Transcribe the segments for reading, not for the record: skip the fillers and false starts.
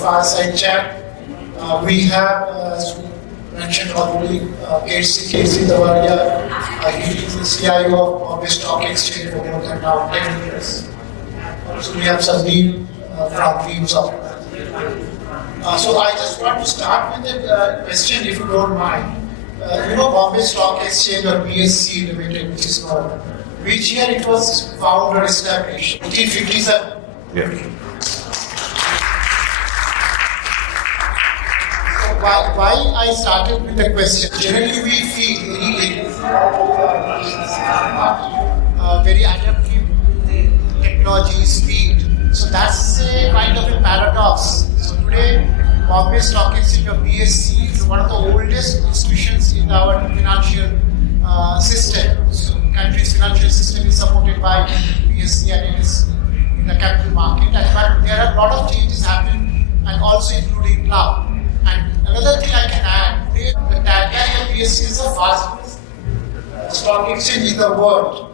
fireside chat. We have, as we mentioned already, KC Davaria. He is the CIO of the Stock Exchange for more than now 10 years. Also, we have Sandeep from Teams of. So I just want to start with a question, if you don't mind. Bombay Stock Exchange or BSE Limited, which is known, which year it was founded or established? 1957. Yeah. Why I started with the question, generally we feel very adaptive technology, speed. So that's a kind of a paradox. So today, Bombay Stock Exchange or BSE is one of the oldest institutions in our financial system. So country's financial system is supported by BSE and it is in the capital market. But there are a lot of changes happening, and also including cloud. And another thing I can add, the tagline of BSE is the fastest stock exchange in the world.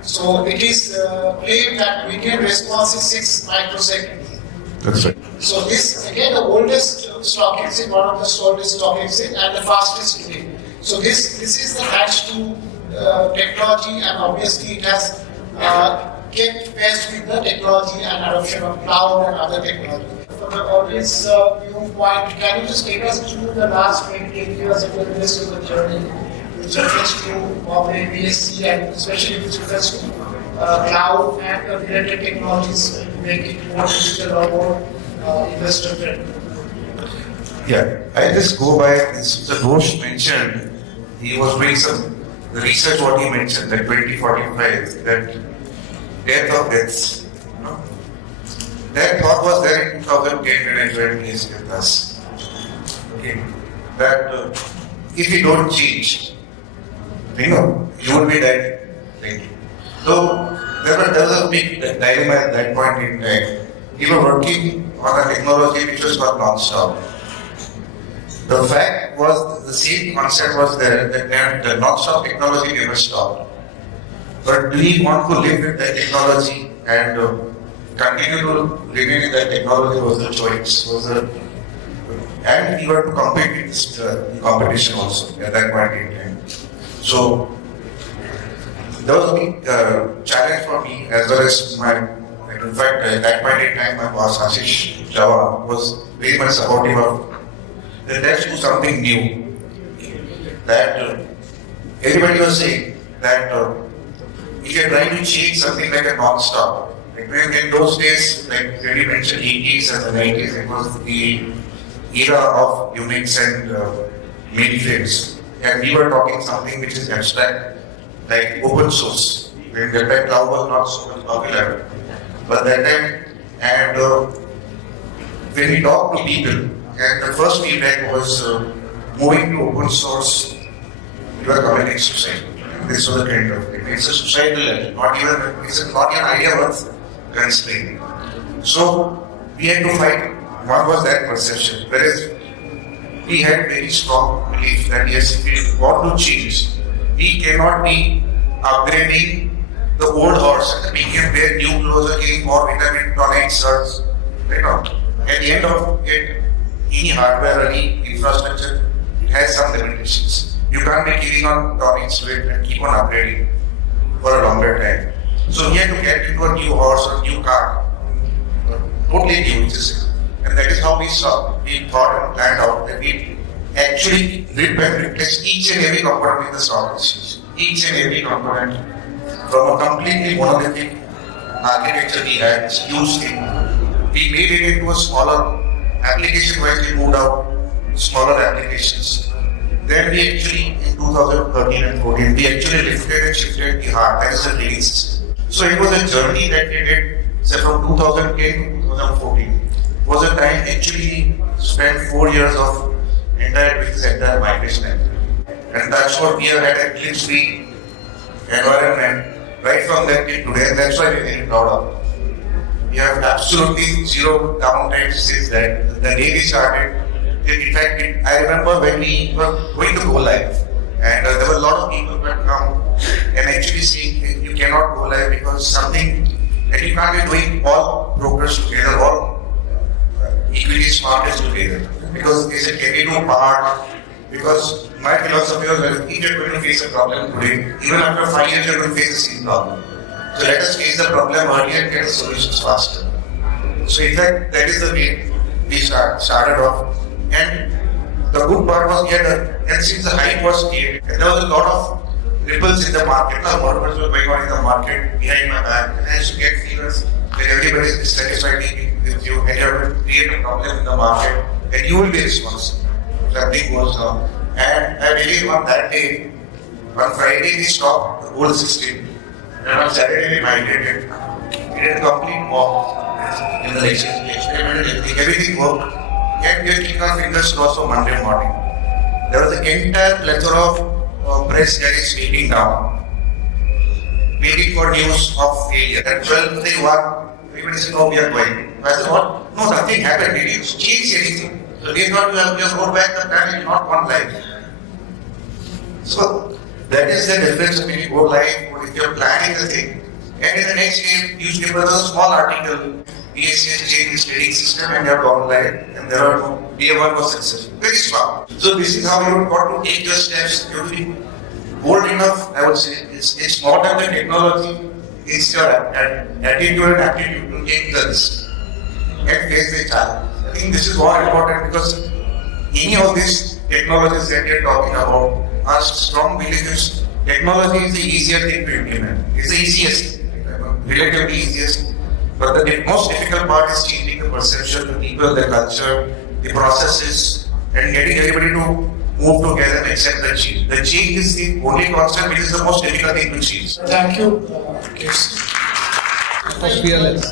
So it is claimed that median response is 6 microseconds. That's right. So this, again, the oldest stock exchange, one of the oldest stock exchange, and the fastest today. So this is the thanks to technology, and obviously it has kept pace with the technology and adoption of cloud and other technology. For the audience viewpoint, can you just take us through the last 28 years of the rest of the journey, which refers to Bombay BSE, and especially which refers to cloud and related technologies to make it more digital or more investor friendly? Yeah, I just go by this. The Roche mentioned he was doing some research. What he mentioned that 2045, that death of deaths. That thought was there in 2010 when I joined with us. Okay, that if you don't change, you will be dead. Right? So there was a big dilemma at that point in time. We were working on a technology which was not non-stop. The fact was, the same concept was there, that the non-stop technology never stopped. But do we want to live with that technology and continue to remain in that technology was the choice, and we were to compete with this competition also at that point in time. So that was a big challenge for me, as well as in fact, at that point in time, my boss Ashish Java was very much supportive of let's do something new. That everybody was saying that we can try to change something like a non-stop. Like in those days, like you mentioned, 80s and the 90s, it was the era of Unix and mainframes, and we were talking something which is abstract, like open source. When that time cloud was not so much popular, but that time, and when we talked to people, and the first feedback was moving to open source, you are committing suicide. This was the kind of thing. It's a suicidal level, it's not an idea worth considering. So we had to fight. One was that perception, whereas we had very strong belief that yes, if we want to change, we cannot be upgrading the old horse and we can wear new clothes or getting more vitamin tonic shirts. At the end of it, any hardware, any infrastructure, it has some limitations. You can't be keeping on tonics with and keep on upgrading for a longer time. So we had to get into a new horse or new car, totally new, and that is how we thought and planned out that we actually rip and replace each and every component in the stock exchange. Each and every component from a completely monolithic architecture we had, this huge thing. We made it into a smaller application-wise, we moved out smaller applications. Then we actually, in 2013 and 14, we actually lifted and shifted the hard, that is the release system. So it was a journey that we did, say from 2010 to 2014. It was a time actually spent 4 years of entire migration. And that's what we have had a glitch-free environment right from that till today, and that's why we're very proud of. We have absolutely zero downtime since then. The day we started, in fact, I remember when we were going to go live, and there were a lot of people who had come and actually saying you cannot go live because something that you can't be doing all brokers together, all equities markets together. Because it's a can we do part? Because my philosophy was that if you're going to face a problem today, even after 5 years you're going to face the same problem. So let us face the problem earlier and get the solutions faster. So in fact, that is the way we started off. And the good part was here, and since the hype was created, and there was a lot of ripples in the market. Now, whatever was going on in the market behind my back, and I used to get feelings when everybody is dissatisfied with you, and you have to create a problem in the market, and you will be responsible. Something goes wrong. And I believe on that day, on Friday we stopped the whole system, and on Saturday we migrated. We did a complete walk in the experimented everything worked. Yet we are keeping our fingers crossed for Monday morning. There was an entire plethora of press that is waiting down, waiting for news of failure. At 12:31, everybody said, "No, we are going." I said, "What? No, nothing happened. Did you change anything?" So they thought you have just go back the plan in not one life. So that is the difference between go live or if you are planning the thing. And in the next day, newspaper there was a small article. BSC has changed its trading system and they have gone live, and there are no day one was successful. Very strong. So this is how you have got to take your steps. You have to be bold enough, I would say. It's not that the technology, it's your attitude and aptitude to take the risk and face the challenge. I think this is more important because any of these technologies that we are talking about, our strong belief is technology is the easier thing to implement. It's the easiest, relatively easiest. But the most difficult part is changing the perception, the people, the culture, the processes, and getting everybody to move together and accept the change. The change is the only constant, which is the most difficult thing to change. Thank you. Fearless.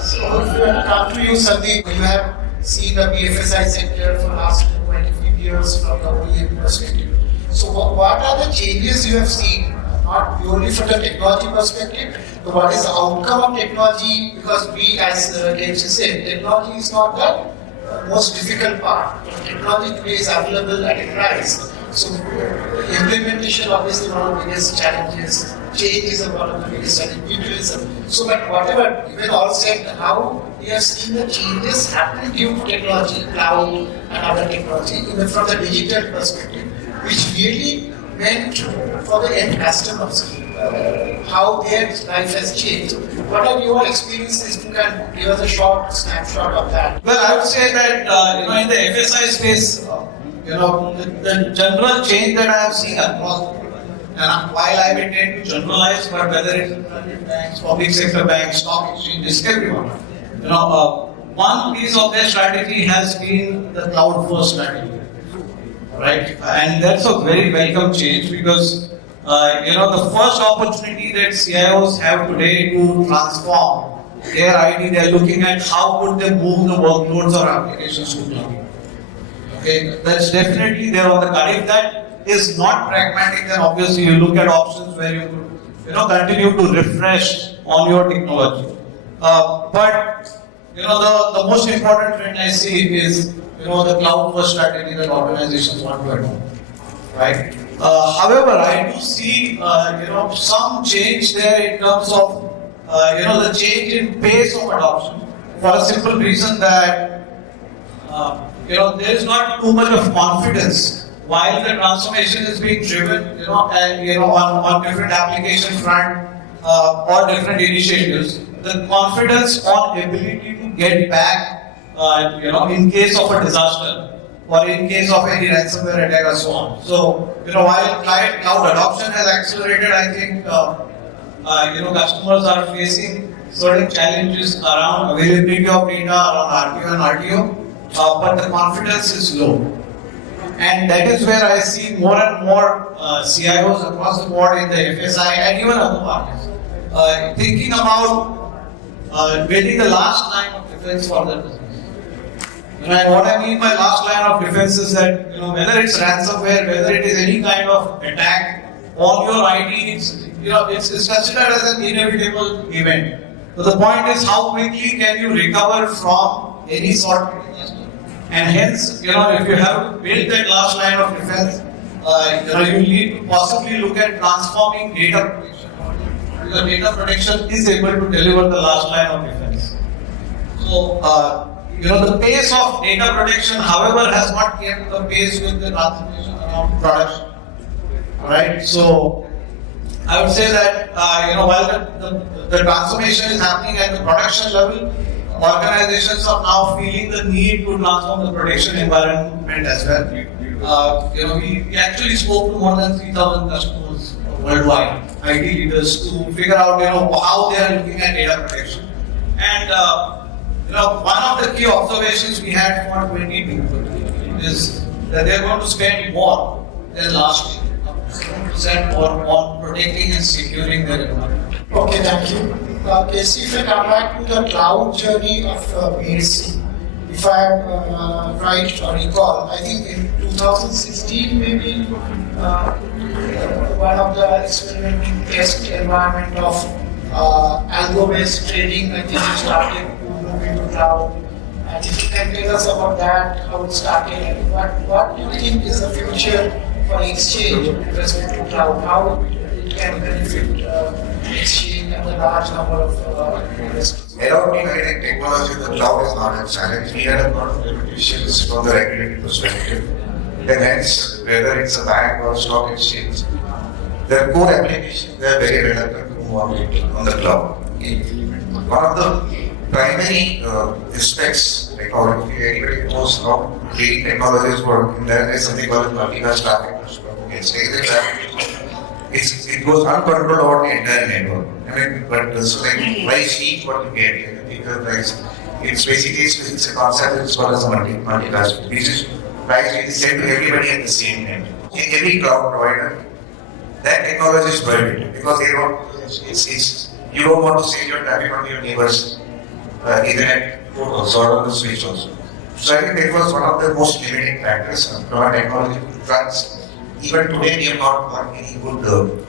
So if we come to you, Sandeep, you have seen the BFSI sector for the last 25 years from the OEM perspective. So what are the changes you have seen, not purely from the technology perspective, but what is the outcome of technology? Because we, as James said, technology is not the most difficult part. Technology today is available at a price. So implementation obviously one of the biggest challenges. Change is one of the biggest challenges. So but whatever, even all said, how we have seen the changes happening due to technology, cloud and other technology, even from the digital perspective, which really meant for the end customers, how their life has changed. What are your experiences? You can give us a short snapshot of that. Well, I would say that in the FSI space, the general change that I have seen across, and while I may tend to generalize, but whether it's private banks, public sector banks, stock exchanges, everyone, one piece of their strategy has been the cloud-first strategy. Right, and that's a very welcome change because the first opportunity that CIOs have today to transform their IT, they're looking at how could they move the workloads or applications to cloud. Okay, that's definitely there on the card. If that is not pragmatic, then obviously you look at options where you could continue to refresh on your technology. But the most important trend I see is the cloud-first strategy that organizations want to adopt, right? However, I do see, some change there in terms of, the change in pace of adoption for a simple reason that, there is not too much of confidence while the transformation is being driven, on different application front or different initiatives. The confidence on ability to get back in case of a disaster or in case of any ransomware attack and so on. So, while cloud adoption has accelerated, I think, customers are facing certain challenges around availability of data, around RPO and RTO, but the confidence is low. And that is where I see more and more CIOs across the board in the FSI and even other markets thinking about building the last line of defense for their business. And what I mean by last line of defense is that whether it's ransomware, whether it is any kind of attack on your IT, it's considered as an inevitable event. So the point is how quickly can you recover from any sort of disaster? And hence, if you have to build that last line of defense, you need to possibly look at transforming data protection. Because data protection is able to deliver the last line of defense. So the pace of data protection, however, has not kept the pace with the transformation around production. Right? So, I would say that while the transformation is happening at the production level, organizations are now feeling the need to transform the production environment as well. We actually spoke to more than 3,000 customers worldwide, IT leaders, to figure out how they are looking at data protection. And one of the key observations we had for 2022 is that they are going to spend more than last year. 7% more on protecting and securing their environment. Okay, thank you. Casey, if I come back to the cloud journey of BSC, if I am right or recall, I think in 2016 maybe one of the experimenting test environment of algo-based trading, I think you started to move into cloud. And if you can tell us about that, how it started, and what do you think is the future for exchange with respect to cloud? How it can benefit exchange and the large number of investors? Around migrating technology in the cloud is not a challenge. We had a lot of limitations from the regulatory perspective. And hence, whether it's a bank or stock exchange, their core applications, they are very reluctant to move on the cloud. One of the primary aspects, like anybody knows how trading technologies work, there is something called multi-class traffic. It goes uncontrolled over the entire network. So why speak what you get? Because it's basically it's a concept that's called as a multi-class. This is price is sent to everybody at the same time. In every cloud provider, that technology is prohibited because they don't. You don't want to send your traffic on your neighbor's Ethernet port also or on the switch also. So I think that was one of the most limiting factors from a technology fronts. Even today, we have not got any good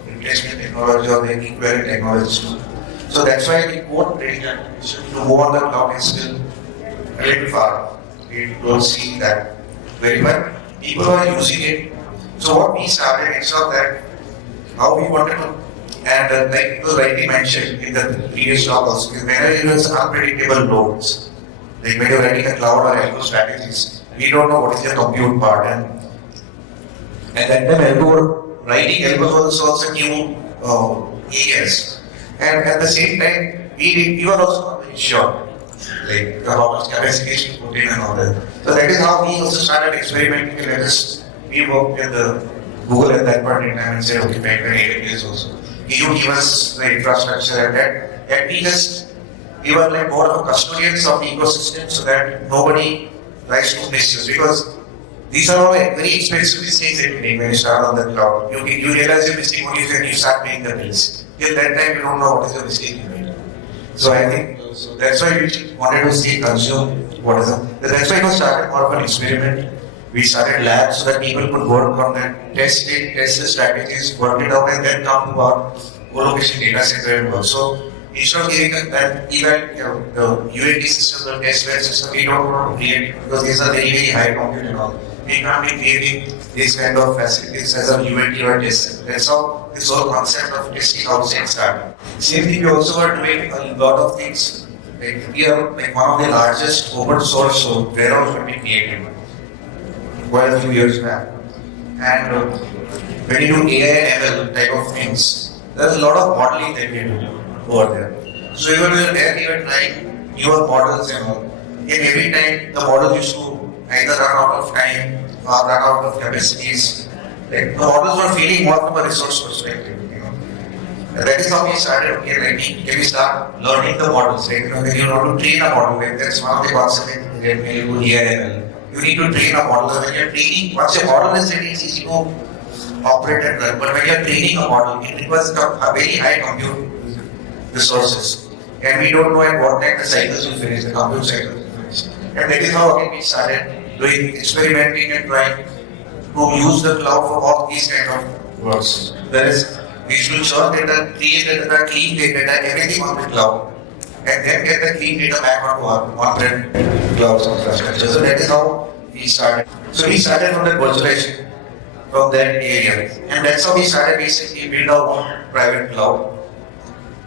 replacement technology or any equivalent technologies too. So that's why the core trading application to move on the cloud is still a little far. We don't see that very well. People are using it. So what we started, instead of that, how we wanted to, and like it was rightly mentioned in the previous talk also, whenever there is unpredictable loads, like when you're writing a cloud or algo strategies, we don't know what is the compute part, and that time writing algos was also new areas. And at the same time, we were also not very sure, like how much capacity to put in and all that. So that is how we also started experimenting. We worked with Google at that point in time and said, okay, make an AWS also. You give us the infrastructure and that, and we were like more of a custodians of the ecosystem so that nobody tries to miss us, because these are all very expensive mistakes that you make when you start on the cloud. You realize you're missing only when you start paying the bills. Till that time, you don't know what is the mistake you made. So I think that's why we wanted to see consume what is it. That's why we started more of an experiment. We started labs so that people could work on that, test the strategies, work it out, and then come to our co-location data center and work. So instead of giving that even the UAT system, the test bed system, we don't want to create because these are very, very high compute and all. We can't be creating these kind of facilities as a UAT or test center. That's how this whole concept of testing outside started. Same thing, we also are doing a lot of things. Like we are like one of the largest open source warehouse that we created quite a few years back. And when you do AI and ML type of things, there's a lot of modeling that we do over there. So even when we were trying newer models and all, and every time the model used to either run out of time or run out of capacities. Like the models were failing more from a resource perspective. And that is how we started, okay, can we start learning the models? Like, when you want to train a model, like that's one of the concepts that we do here. You need to train a model. When you're training, once your model is ready, it's easy to operate and run. But when you're training a model, it requires a very high compute resources. And we don't know at what time the cycles will finish, the compute cycles will finish. And that is how we started doing experimenting and trying to use the cloud for all these kind of works. That is, we should ensure data, create data, clean data, everything on the cloud, and then get the clean data back onto our on-prem cloud infrastructure. So that is how we started. So we started from that virtualization, from that area, and that's how we started basically build our own private cloud.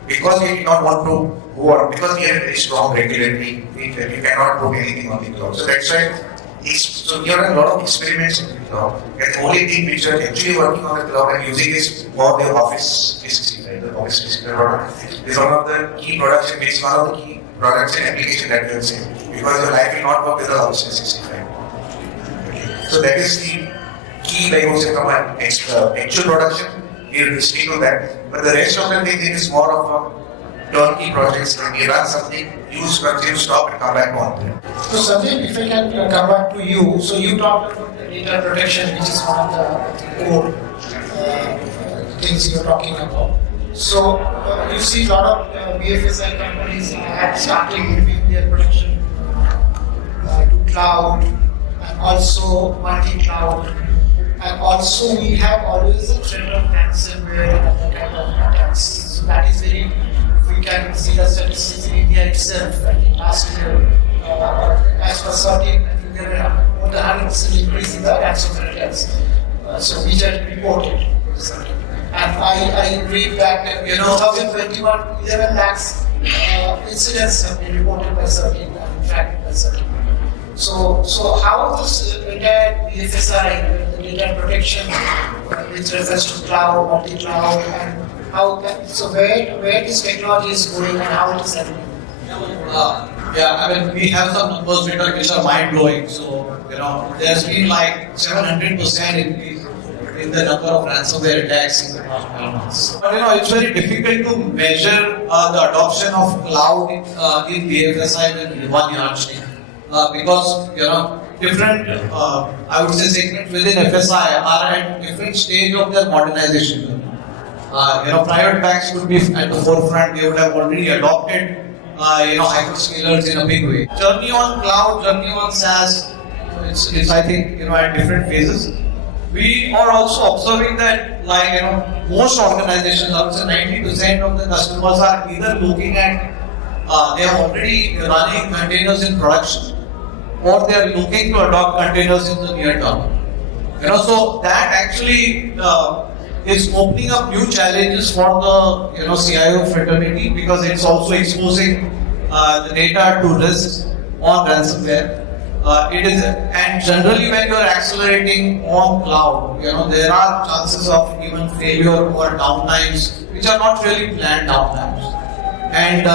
Because we did not want to go on because we have a very strong regulatory thing that you cannot put anything on the cloud. So that's why so we have a lot of experiments in the cloud. And the only thing which are actually working on the cloud and using is more the Office 365, the Office 365 product. Is one of the key products and it's one of the key products and application that we have seen. Because your life will not work without Office 365. Okay. So that is the key, like I was saying, from an actual production, we will stick to that. But the rest of the thing is more of a turnkey projects. When we run something, use, consume, stop, and come back on. So Sandeep, if I can come back to you. So you talked about the data protection, which is one of the core things you're talking about. So you see a lot of BFSI companies have started moving their production to cloud and also multi-cloud. And also we have always a trend of ransomware and other kind of attacks. So that is very, if we can see the statistics in India itself, I think last year, as per certain, I think there were more than 100% increase in the ransomware attacks. So which are reported. And I read that, 2021, 11 lakhs incidents have been reported by certain and tracked by certain. So how this entire BFSI, the data protection, which refers to cloud, multi-cloud, and how can, so where this technology is going and how it is happening? We have some numbers which are mind-blowing. So, there's been like 700% increase in the number of ransomware attacks in the past 12 months. But it's very difficult to measure the adoption of cloud in BFSI with one yardstick. Because different I would say segments within FSI are at different stage of their modernization. Private banks would be at the forefront. They would have already adopted hyperscalers in a big way. Journey on cloud, journey on SaaS, it's I think at different phases. We are also observing that most organizations, I would say 90% of the customers are either looking at they are already running containers in production, or they are looking to adopt containers in the near term. So that actually is opening up new challenges for the CIO fraternity, because it's also exposing the data to risks on ransomware. And generally when you are accelerating on cloud, there are chances of even failure or downtimes which are not really planned downtimes. And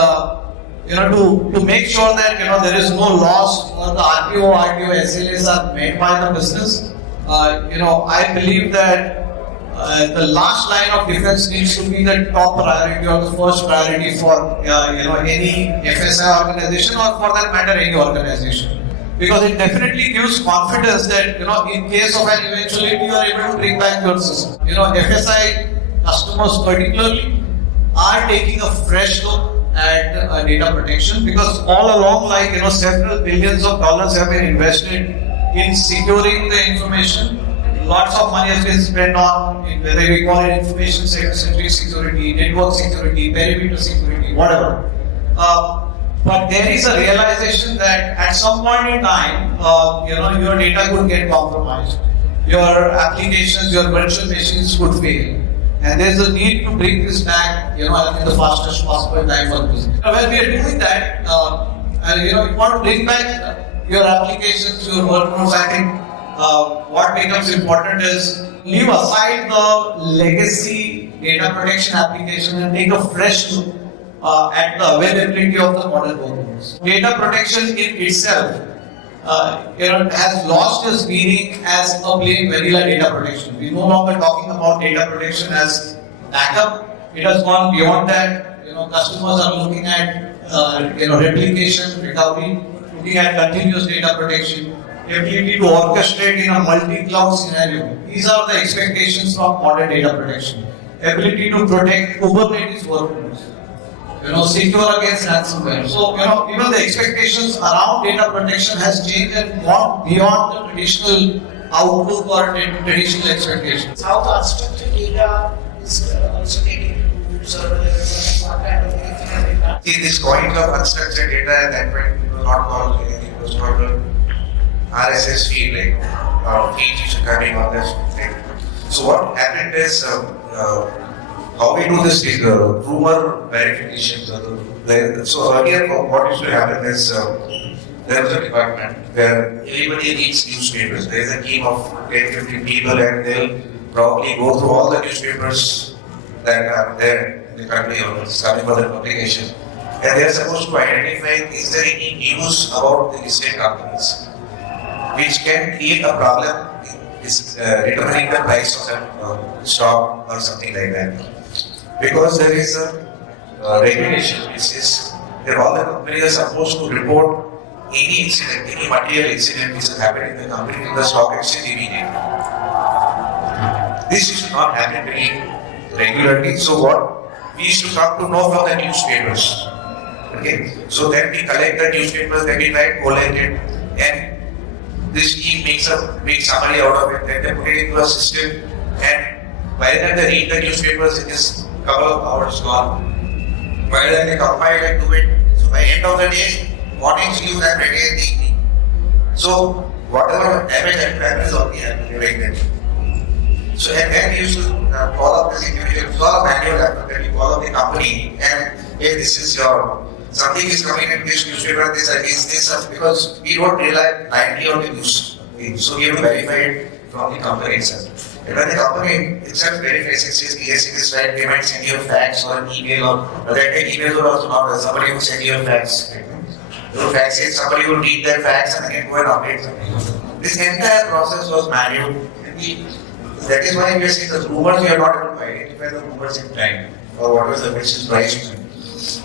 to make sure that there is no loss or the RTO, SLAs are made by the business, I believe that the last line of defense needs to be the top priority or the first priority for any FSI organization, or for that matter any organization, because it definitely gives confidence that in case of an eventuality you are able to bring back your system. FSI customers particularly are taking a fresh look at data protection, because all along several billions of dollars have been invested in securing the information. Lots of money has been spent on whether we call it information centric security, network security, perimeter security, whatever. But there is a realization that at some point in time, your data could get compromised. Your applications, your virtual machines could fail. And there's a need to bring this back, in the fastest possible time for the business. When we are doing that, you want to bring back your applications, your workloads, I think what becomes important is leave aside the legacy data protection application and take a fresh look at the availability of the modern workloads. Data protection in itself has lost its meaning as a plain vanilla data protection. We're no longer talking about data protection as backup. It has gone beyond that. Customers are looking at replication, recovery, looking at continuous data protection, ability to orchestrate in a multi-cloud scenario. These are the expectations from modern data protection. Ability to protect Kubernetes workloads. Secure against ransomware. So, even the expectations around data protection has changed and gone beyond the traditional outlook or traditional expectations. How the unstructured data is also taken to surveillance, what kind of anything have been done? See, this point of unstructured data at that point it was not called anything, it was called RSS feed, feeds you should coming on this thing. So what happened is how we do this is rumor verification. So earlier, what used to happen is there was a department where everybody reads newspapers. There is a team of 10, 15 people, and they'll probably go through all the newspapers that are there in the country or coming for the publication. And they are supposed to identify is there any news about the listed companies which can create a problem in determining the price of that stock or something like that. Because there is a regulation which says that all the companies are supposed to report any incident, any material incident which has happened in the company to the stock exchange immediately. This used to not happen very regularly. So what we used to come to know from the newspapers. Okay, so then we collect the newspapers, then we try to collect it, and this team makes summary out of it, then they put it into a system, and by the time they read the newspapers, it is a couple of hours gone. By the time they compile and do it, so by the end of the day, morning's news and ready in the evening. So whatever damage and impact is already happening right then. So and then we used to call up this individual, call up manual effort, then we call up the company, and hey, this is your something is coming in this newspaper, this against this, because we don't rely blindly on the news. So we have to verify it from the company itself. And when the company itself verifies it, says yes, it is right, they might send you a fax or an email, or that email will also not, somebody will send you a fax. So fax is somebody will read that fax and again go and update something. This entire process was manual. That is why we are saying the rumors, we are not able to identify the rumors in time or what was the message price.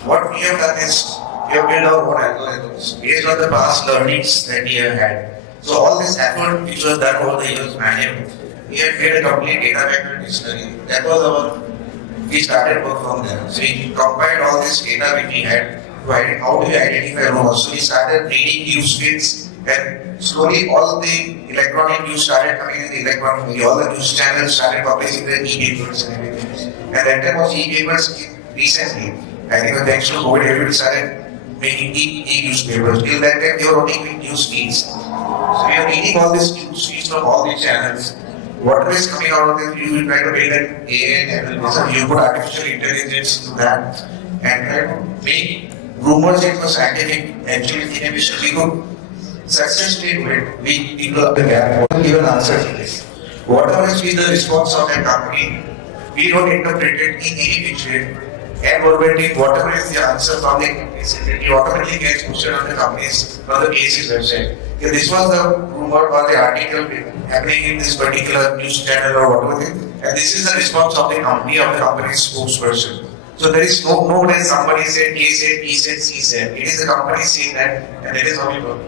What we have done is we have built our own algorithms based on the past learnings that we have had. So all this effort which was done over the years manual, we had made a complete data vector dictionary. That was we started work from there. So we compiled all this data which we had to how do we identify rumors. So we started reading news feeds, and slowly all the electronic news started coming in the electronic media. All the news channels started publishing their e-papers and everything. And that time was e-papers recently. I think thanks to COVID, everybody started making e-newspapers. Till that time, they were only making news feeds. So we are reading all these news feeds from all these channels. Whatever is coming out of them, you will try to build an AI and ML. You put artificial intelligence into that and try to make rumors into a scientific actually thing which we could successfully do it. We people up the gap. We will give an answer to this. Whatever is the response of that company, we don't interpret it in any which way. And verbatim, whatever is the answer from the company's it automatically gets posted on the company's or the PSC's website. If this was the rumor or the article happening in this particular news channel or whatever thing, and this is the response of the company or the company's spokesperson. So there is no way somebody said, he said, he said, he said. It is the company saying that, and that is how we work.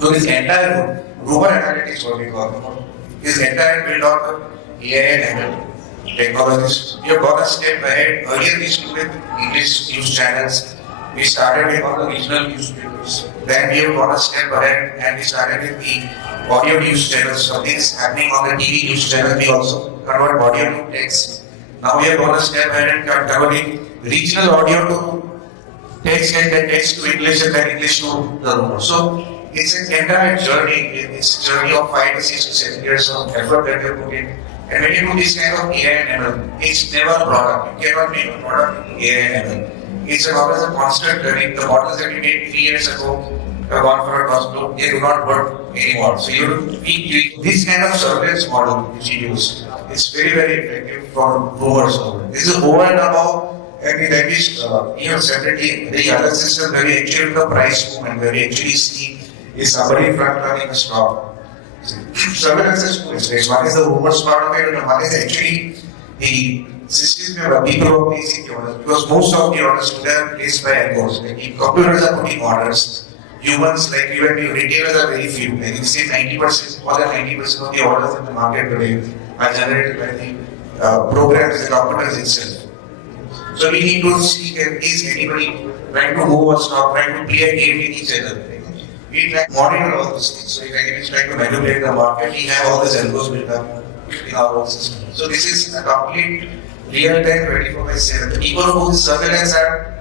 So this entire rumor analytics, what we call, is entire built on the AI and ML technologies. We have gone a step ahead. Earlier we used to with English news channels. We started with all the regional newspapers. Then we have gone a step ahead and we started with the audio news channels. Something is happening on the TV news channel. We also convert audio to text. Now we have gone a step ahead and converting regional audio to text and then text to English and then English to the rumor. So it's an entire journey. It's a journey of 5 to 6 to 7 years of effort that we have put in. And when you do this kind of AI and ML, it's never a product. You cannot make a product in AI and ML. It's always a constant learning. The models that you made 3 years ago have gone for a cost, they do not work anymore. So this kind of surveillance model which you use, it's very, very effective for rumors. This is over and above, and we like even separately the other system where we actually do the price movement, where we actually see is somebody front running a stock. Surveillance is two aspects. One is the rumors part of it, and one is actually the system where people are placing the orders. Because most of the orders today are placed by algos. Like if computers are putting orders, humans like you and me, retailers are very few. Like you say 90%, more than 90% of the orders in the market today are generated by the programs, the computers itself. So we need to see is anybody trying to move a stock, trying to play a game with each other. We try to monitor all these things. So if anyone is trying to manipulate the market, we have all these algos built up in our own system. So this is a complete real-time 24/7. The people who do surveillance are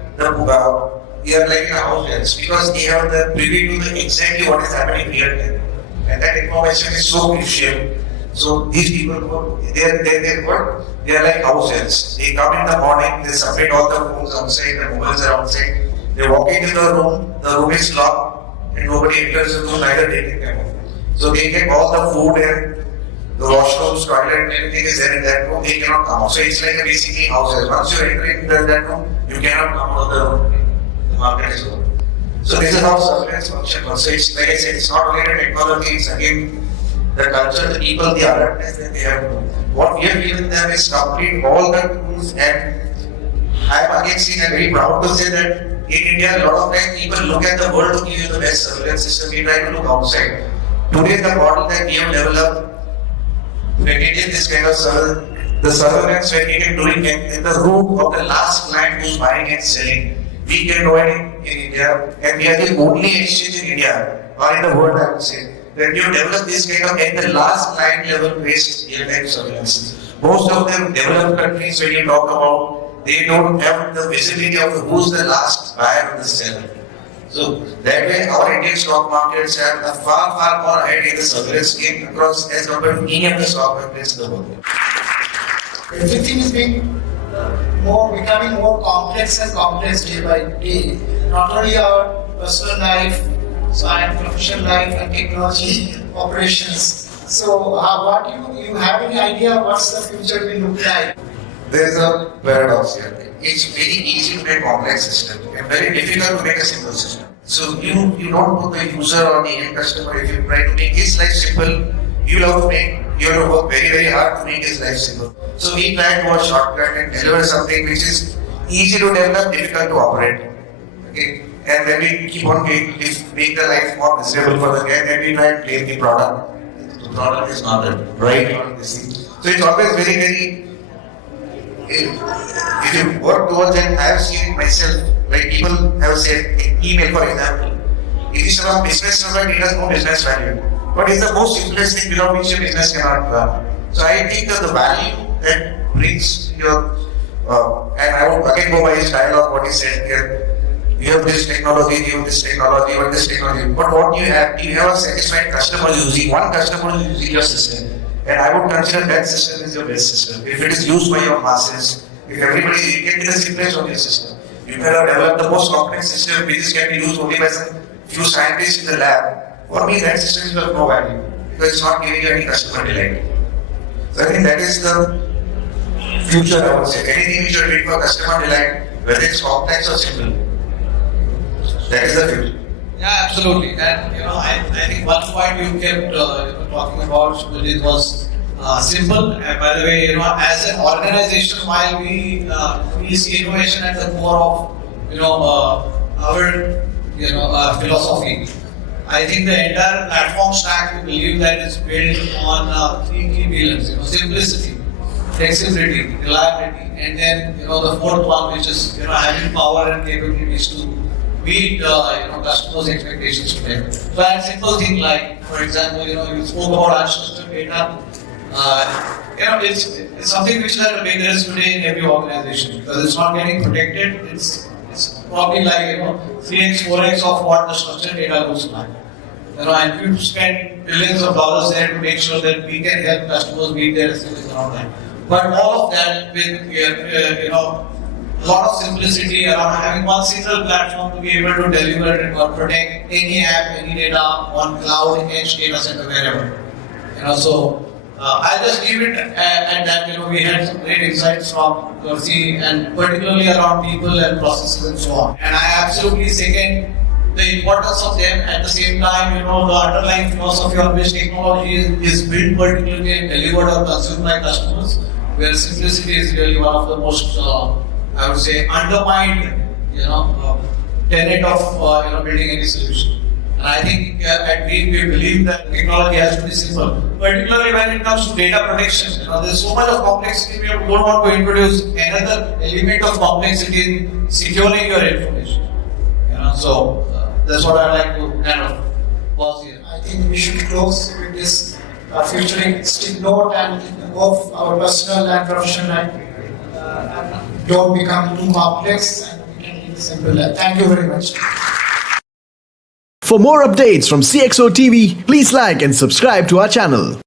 we are like in a house helps because they have the privy to the exactly what is happening real time. And that information is so crucial So these people they are like house elves. They come in the morning, they submit all the phones outside, the mobiles are outside. They walk into the room is locked, and nobody enters the room, neither taking them home. So they get all the food and the washrooms, toilet, and everything is there in that room, they cannot come out. So it's like a basically house elf. Once you enter into that room, you cannot come out of the room. The market is over. So this is how surveillance functions. So it's like I said, it's not only the technology, it's again the culture, the people, the awareness that they have. What we have given them is complete all the tools, and I'm again seeing and very proud to say that in India, a lot of times people look at the world to give you the best surveillance system. We try to look outside. Today, the model that we have developed, when we did this kind of the surveillance, when we can do it in the room of the last client who's buying and selling, we can do it in India, and we are the only exchange in India or in the world, I would say, that you develop this kind of at the last client level based real-time surveillance. Most of them developed countries, when you talk about, they don't have the visibility of who's the last buyer or the seller. So that way, our Indian stock markets are far, far more ahead in the surveillance game across as compared to any of the stock markets in the world. Everything is becoming more complex and complex day by day. Not only our personal life, so and professional life and technology operations. So, what you have any idea what's the future will look like? There is a paradox here. It's very easy to make complex systems and very difficult to make a simple system. So you don't put the user or the end customer. If you try to make his life simple, you have to work very, very hard to make his life simple. So we try to go a shortcut and deliver something which is easy to develop, difficult to operate. Okay. And when we keep on make the life more miserable for the guy, then we try and blame the product. The product is not right on this thing. So it's always very, very. If you work towards it, I have seen myself, like people have said, email for example, it is about business, but it has no business value. But it's the most simplest thing without which your business cannot run. So I think that the value that brings your, and I would again go by his dialogue, what he said here. You have this technology, you have this technology, you have this technology. But what you have a satisfied customer using, one customer using your system. And I would consider that system as your best system. If it is used by your masses, if everybody can be the simplest of your system. You can develop the most complex system which can be used only by some few scientists in the lab. For me, that system is of no value because it's not giving you any customer delight. So I think that is the future, I would say. Anything which you are doing for customer delight, whether it's complex or simple, that is the future. Yeah, absolutely. And I think one point you kept talking about Sujit, was simple. And by the way, as an organization, while we see innovation at the core of our philosophy, I think the entire platform stack, we believe that is built on three key pillars: simplicity, flexibility, reliability, and then the fourth one, which is having power and capabilities to meet customers' expectations to them. So a simple thing like, for example, you spoke about unstructured data. It's something which is at a big risk today in every organization because it's not getting protected. It's probably like 3x, 4x of what the structured data looks like. And we spend billions of dollars there to make sure that we can help customers meet their expectations around that. But all of that with a lot of simplicity around having one single platform to be able to deliver or protect any app, any data on cloud, edge data center, wherever. So I'll just leave it at that. We had some great insights from Percy and particularly around people and processes and so on. And I absolutely second the importance of them. At the same time, the underlying philosophy on which technology is built particularly and delivered or consumed by customers, where simplicity is really one of the most I would say undermined, tenet of building any solution. And I think at Green we believe that technology has to be simple, particularly when it comes to data protection. There's so much of complexity. We don't want to introduce another element of complexity in securing your information. So that's what I'd like to kind of pause here. I think we should close with this futuristic note and hope our personal and professional life don't become too complex and we can keep it simple. Thank you very much. For more updates from CXO TV, please like and subscribe to our channel.